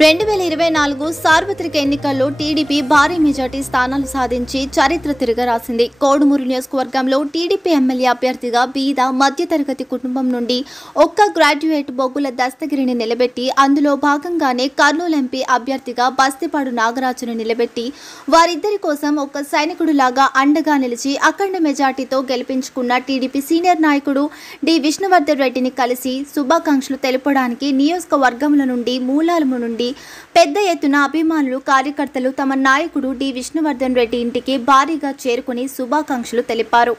2024 సార్వత్రిక ఎన్నికల్లో టీడీపీ భారీ మెజార్టీ స్థానాలు సాధించి చరిత్ర తిరగరాసింది. కోడుమూరు నియోజకవర్గంలో టీడీపీ ఎమ్మెల్యే అభ్యర్థిగా బీద మధ్యతరగతి కుటుంబం నుండి ఒక్క గ్రాడ్యుయేట్ బొగ్గుల దస్తగిరిని నిలబెట్టి, అందులో భాగంగానే కర్నూలు ఎంపీ అభ్యర్థిగా బస్తిపాడు నాగరాజును నిలబెట్టి, వారిద్దరి కోసం ఒక సైనికుడిలాగా అండగా నిలిచి అఖండ మెజార్టీతో గెలిపించుకున్న టీడీపీ సీనియర్ నాయకుడు డి విష్ణువర్ధన్ రెడ్డిని కలిసి శుభాకాంక్షలు తెలుపడానికి నియోజకవర్గంలో నుండి మూలాలము నుండి పెద్ద ఎత్తున అభిమానులు, కార్యకర్తలు తమ నాయకుడు డి విష్ణువర్ధన్ రెడ్డి ఇంటికి భారీగా చేరుకుని శుభాకాంక్షలు తెలిపారు.